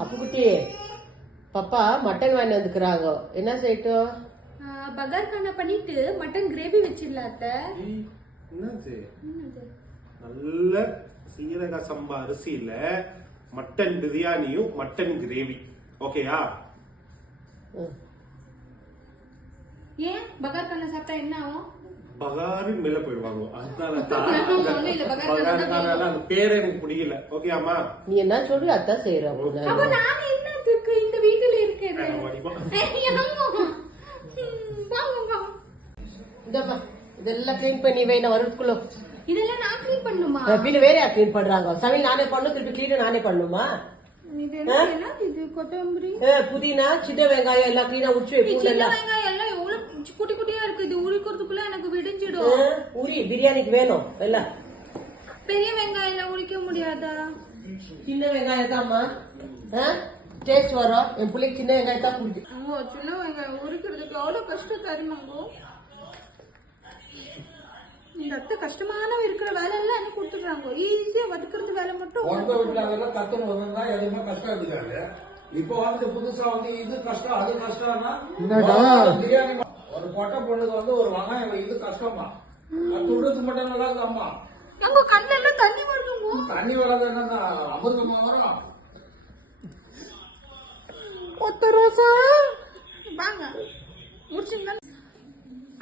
அப்புக்குட்டி பாப்பா மட்டன் வாங்கி வந்துக்கிறாங்க. என்ன செய்யட்டும்? பகார்கானா பண்ணிட்டு மட்டன் கிரேவி வச்சிடலாம் அத்தை. நல்ல சீரக சம்பா அரிசியில மட்டன் பிரியாணியும் மட்டன் கிரேவி. ஓகேயா? ஏன் பகார்கானா சாப்பிட்டா என்ன ஆகும்? பகாரி மேல போயிடுவாங்க. அதனால பேரே எனக்கு பிடிக்கல. ஓகேயாமா? நீ என்ன சொல்லி அதான் செய்யறேன். என்னத்துக்கு இந்த வீட்டுல இருக்கிறது? இதெல்லாம் கிளீன் பண்ணி வை. நான் வரதுக்குள்ள இதெல்லாம் நான் கிளீன் பண்ணுமா? பின்ன வேற யார் கிளீன் பண்றாங்க? சமையல் நானே பண்ணும், திருப்பி கிளீன் நானே பண்ணுமா? இது கொத்தமல்லி, புதினா, சின்ன வெங்காயம் எல்லாம் கிளீனா உரிச்சு வைப்போம். சின்ன வெங்காயம் எல்லாம் எவ்வளவு குட்டி குட்டியா இருக்கு. இது உரிக்கிறதுக்குள்ள எனக்கு விடிஞ்சிடும். உரி பிரியாணிக்கு வேணும் எல்லாம். பெரிய வெங்காயம் எல்லாம் உரிக்க முடியாதா? சின்ன வெங்காயம் தான்மா டேஸ்ட் வரும். என் பிள்ளைக்கு சின்ன வெங்காயம் தான் பிடிக்கும். சின்ன வெங்காயம் உரிக்கிறதுக்கு அவ்வளவு கஷ்டம் தருமாங்கோ. இந்த அத்தை கஷ்டமான இருக்கிற வேலை எல்லாம் என்ன கொடுத்துடுறாங்க. ஈஸியா வதக்குறது வேலை மட்டும். எதுவுமே கஷ்டம் இருக்காது. இப்போ வந்து புதுசா வந்து இது கஷ்டம் அது கஷ்டம்னா பிரியாணி ஒரு பொட்டை பொண்ணுக்கு வந்து ஒரு வெங்காயம் இது கஷ்டமா. துடுறது மட்டும் நல்லா இருக்கும்மா. அங்க கண்ணுல எல்லாம் தண்ணி வருதுங்க. தண்ணி வராது என்னன்னா அமிர்தமா வரும். ஒத்த ரோசா வாங்க முடிச்சுங்க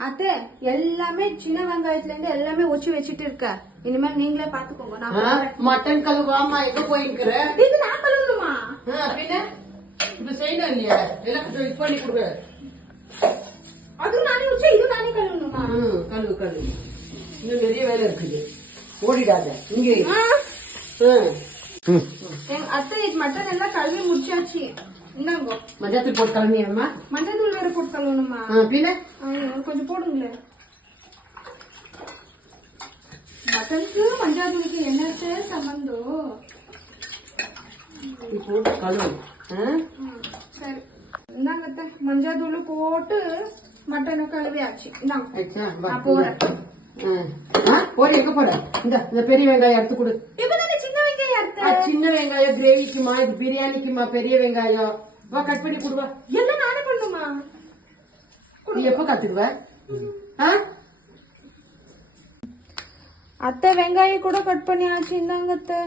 அத்தை. எல்லாமே சின்ன வெங்காயத்துல இருந்து எல்லாமே ஒச்சு வச்சுட்டு இருக்க. இனிமேல் நீங்களே பாத்துக்கோங்க. மட்டன் கழுவாமா எங்க போயிருக்கிற? இது நான் கழுவணுமா? பின்ன இப்ப செய்யணும் இல்லையா? எல்லாம் இது பண்ணி கொடு. அது நானே வச்சு இது நானே கழுவணுமா? கழுவு கழுவு. இன்னும் நிறைய வேலை இருக்குது. ஓடிடாத இங்கே. அத்தை மட்டன் எல்லாம் கழுவி முடிச்சாச்சு. இந்தாங்கோ. மஞ்சள் போட்டு கழுவியம்மா? மஞ்சள் தூள் வேற போட்டு கழுவணுமா? பின்ன கொஞ்சம் போடுங்களேன். மட்டனுக்கு மஞ்சள் தூளுக்கு என்ன சம்பந்தம்? போட்டு கழுவு. சரி இந்தாங்க அத்தை. மஞ்சள் தூள் போட்டு மட்டனை கழுவியாச்சு. இந்தாங்க போறேன். போற எங்க போற? இந்த பெரிய வெங்காயம் எடுத்து கொடு. சின்ன வெங்காயம் சின்ன வெங்காயம் கிரேவிக்குமா, இது பிரியாணிக்குமா? பெரிய வெங்காயம் வா கட் பண்ணி கொடுவா. எல்லாம் நானே பண்ணுமா? நீ எப்ப கத்துக்குவ? அத்தை வெங்காயம் கூட கட் பண்ணியாச்சு. இந்தாங்க அத்தை.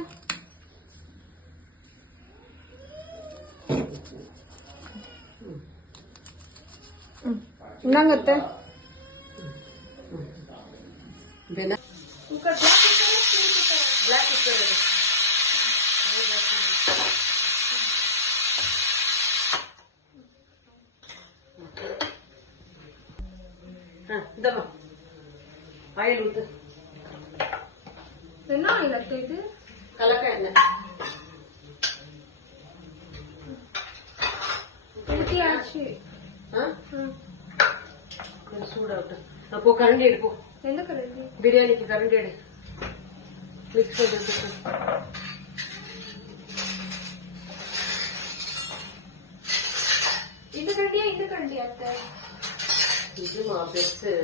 இந்தாங்க அத்தை. ஆயில் ஊத்து. என்ன ஆயில் அத்தை இது? கலக்க எண்ணெய் ஊத்தியாச்சு. சூடாகட்டும். அப்போ கரண்டி எடுப்போ. எந்த கரண்டி? பிரியாணிக்கு கரண்டி எடு. மிக்ஸ் பண்ணி இந்த கரண்டியா இந்த கரண்டி அத்தை? இதுமா பெருசு.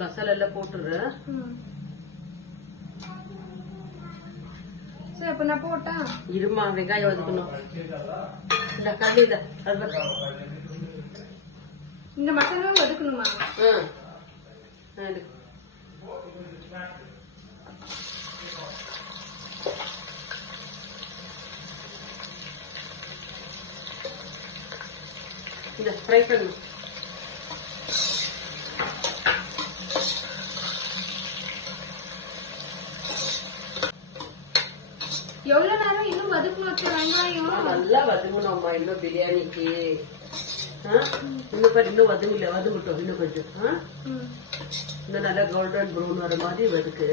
மசாலா எல்லாம் போட்டுரு. சரி அப்ப நான் போட்டா இருமா வெங்காயம் வதக்கணும். இந்த கரண்டி இந்த மசாலாவும் வதக்கணுமா? இந்த ஃப்ரை பண்ணு. எவ்வளவு நேரம் இன்னும் வதக்கணும் வெங்காயம்? நல்லா வதங்கணும்மா இன்னும் பிரியாணிக்கு. இன்னும் பாரு இன்னும் வதங்கட்டும் இன்னும் கொஞ்சம். இன்னும் நல்லா கோல்டன் ப்ரௌன் வர மாதிரி வதக்கு.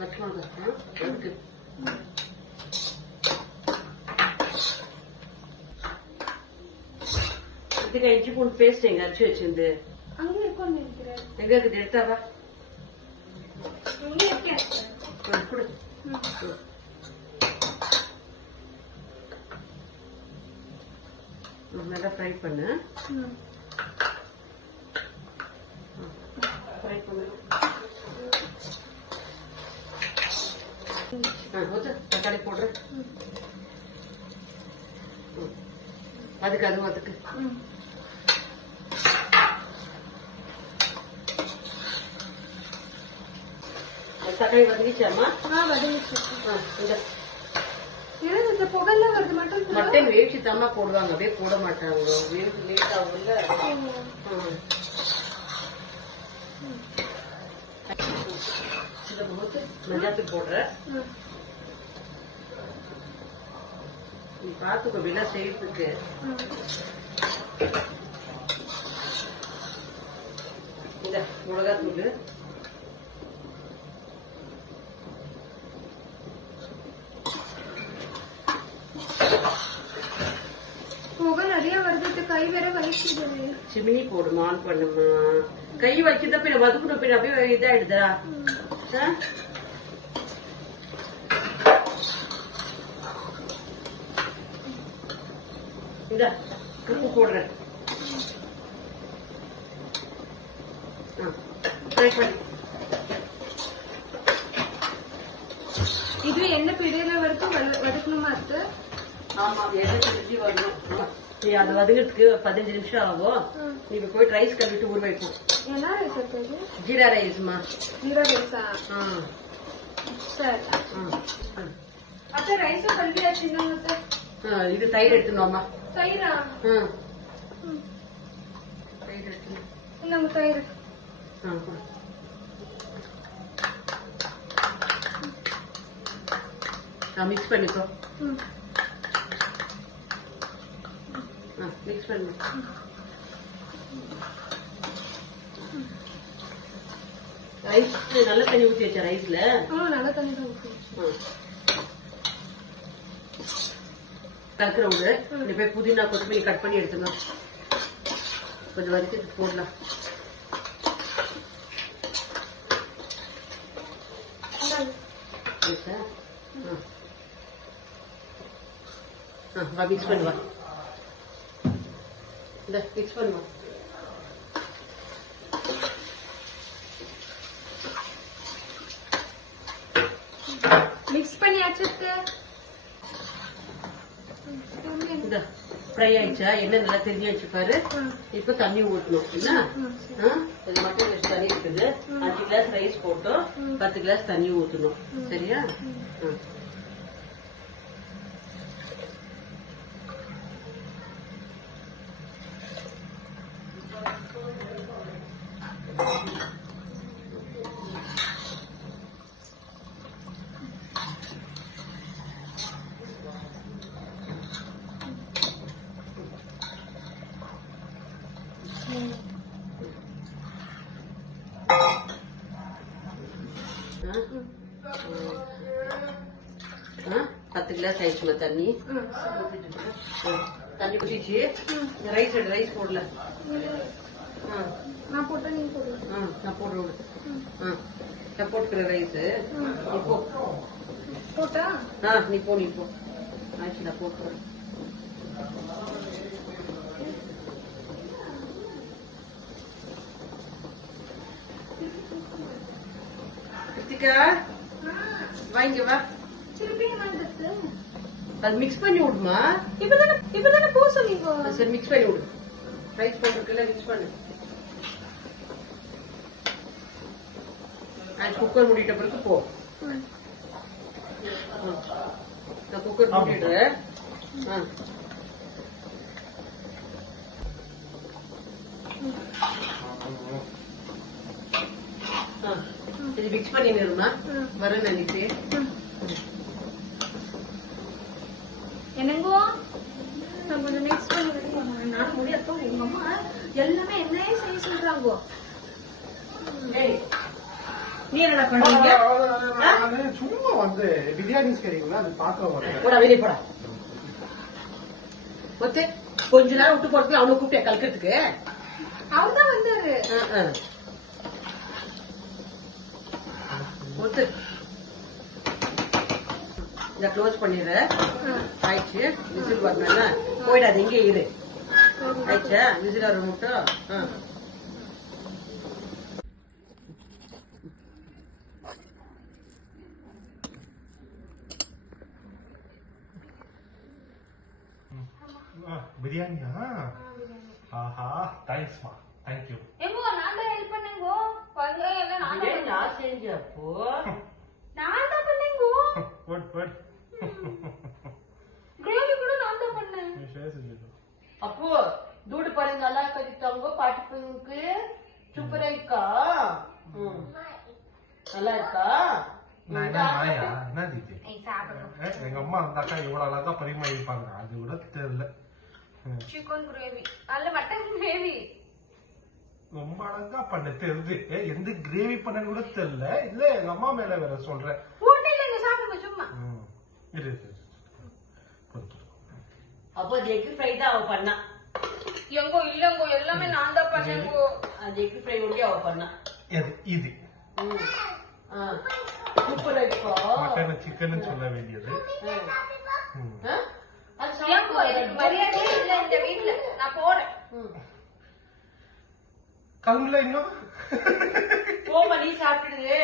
பச்சை வதக்கு. இஞ்சி பூண்டு பேஸ்ட் எங்க அரைச்சு வச்சிருந்து அங்க இருக்கும் நினைக்கிறேன். எங்க இருக்குது எடுத்தாவா? நல்லா ஃப்ரை பண்ணு. ஃப்ரை பண்ணு. தக்காளி போடுறேன். அதுக்கு அதுவும் அதுக்கு தக்காளி வதங்கிச்சாமா? இந்த புகெல்லாம் வருது. மட்டன் வேவிச்சு தாமா போடுவாங்க, அப்படியே போட மாட்டாங்க. வேவிச்சு லேட் ஆகும்ல. இதை போட்டு மஞ்சள் போடுற. நீ பாத்துக்கோ விலை செய்யறதுக்கு. இந்த மிளகாத்தூள், புகை நிறைய வருது. கை வேற வலிக்குது. சிமினி போடுமா, ஆன் பண்ணுமா. கை வலிக்கிறத பின்ன வதக்கணும், பின்ன அப்படியே இதாயிடுதா. இந்த உப்பு போடுறேன். இது என்ன பிடியில வரைக்கும் வதக்கணுமா இருக்கு? ஆமா, எண்ணெய் திருப்பி வரணும். அது வதங்கிறதுக்கு 15 நிமிஷம் ஆகும். நீங்க போயிட்டு ரைஸ் கழுவிட்டு ஊற வைக்கும். என்ன ரைஸ் இருக்குது? ஜீரா ரைஸ்மா. ஜீரா ரைஸா? சரி. அத்தை ரைஸ கழுவியாச்சு. இது தயிர் எடுத்துனோமா? தயிரா? தயிர் எடுத்துனோம். இல்லங்க தயிர். மிக்ஸ் பண்ணிக்கோ. மிக்ஸ் பண்ணு. ரைஸ் நல்ல தண்ணி ஊற்றி வச்ச ரைஸ்ல. நல்ல தண்ணி தான் ஊற்றி. கலக்கிற விடு. இப்படி போய் புதினா கொத்தமல்லி கட் பண்ணி எடுத்துக்கணும். கொஞ்சம் வரைக்கும் போடலாம். மிக்ஸ் பண்ணுவா. இந்த மிக்ஸ் பண்ணுவா. மிக்ஸ் பண்ணியாச்சு. இந்த ஃப்ரை ஆயிடுச்சா? எண்ணெய் நல்லா தெரிஞ்சாச்சு பாரு. இப்ப தண்ணி ஊற்றணும். இது மட்டும் தண்ணி இருக்குது. 5 கிளாஸ் ரைஸ் போட்டோம், 10 கிளாஸ் தண்ணி ஊற்றணும். சரியா? பத்து கிளாஸ் ஆயிடுச்சுமா தண்ணி. தண்ணி குடிச்சு ரைஸ் ரைஸ் போடல. நான் போட்டா நீ போடு. நான் போடுறேன். நான் போட்டுக்கிறேன் ரைஸ். நீ போ. போட்டா? நீ போ. நீ போ. ஆயிடுச்சு, நான் போட்டுறேன். கிருத்திகா வாங்க வா. அது மிக்ஸ் பண்ணி விடுமா. இப்பதானே போ சொன்னீங்க. சரி மிக்ஸ் பண்ணி விடு. ரைஸ் போட்டுருக்குல்ல, மிக்ஸ் பண்ணு. குக்கர் மூடிட்ட பிறகு போ. நான் குக்கர் மூடிடுறேன். இது மிக்ஸ் பண்ணி நிறுமா வரேன் நினைச்சு. என்னங்கோ நான் கொஞ்சம் மிக்ஸ் பண்ணி வைக்கணும். நான் முடியாதோ உங்க அம்மா எல்லாமே என்னையே செய்ய சொல்றாங்கோ. நீ என்ன பண்ணுவீங்க? சும்மா வந்து பிரியாணி செய்றீங்களா? அது பாக்க போடா வெளியே போடா. ஓகே, கொஞ்ச நேரம் விட்டு போறதுக்கு அவனை கூப்பிட்டேன் கலக்கிறதுக்கு. அவர்தான் வந்தாரு. இத க்ளோஸ் பண்ணிடுற. ஆயிடுச்சு. விசில் வரணும்னா போயிடாது, இங்கே இரு. ஆயிடுச்சா விசில் வர மட்டும் பிரியாணியா ஆஹா தேங்க்ஸ்மா தேங்க்யூ எங்கோ நான் தான் ஹெல்ப் பண்ணேங்கோ வெங்காயம் எல்லாம் நான் தான் பிரியாணி நான் செஞ்சேன் அப்போ நான் தான் பண்ணேங்கோ குட் குட் கிரேவி கூட நான் தான் பண்ணேன் அப்போ दूध पड़ेगा अला करीतांगो पाटिपुंके சூப்பரா இருக்கா நல்லா இருக்கா நான் என்ன நாயா என்ன இது எங்க அம்மா இருந்தாக்கா இவ்வளவு அழகா பரிமாறிப்பாங்க அது கூட தெரியல சிக்கன் கிரேவி அல்ல மட்டன் கிரேவி ரொம்ப அழகா பண்ண தெரிஞ்சு எந்த கிரேவி பண்ண கூட தெரியல இல்ல எங்க அம்மா மேல வேற சொல்றேன் ஹோட்டல்ல சாப்பிடுங்க சும்மா இரு அப்போ எக் ஃப்ரை தான் அவ பண்ணா எங்கோ இல்லங்கோ எல்லாமே நான் தான் பண்ணேங்கோ அந்த எக் ஃப்ரை ஒண்டி அவ பண்ணா இது சூப்பரா இருக்கா மட்டன் சிக்கன் சொல்ல வேண்டியது அது எங்கோ எனக்கு மரியாதையே இல்ல இந்த வீட்ல நான் போறேன் கல்முல இன்னும் போமா நீ சாப்பிடுது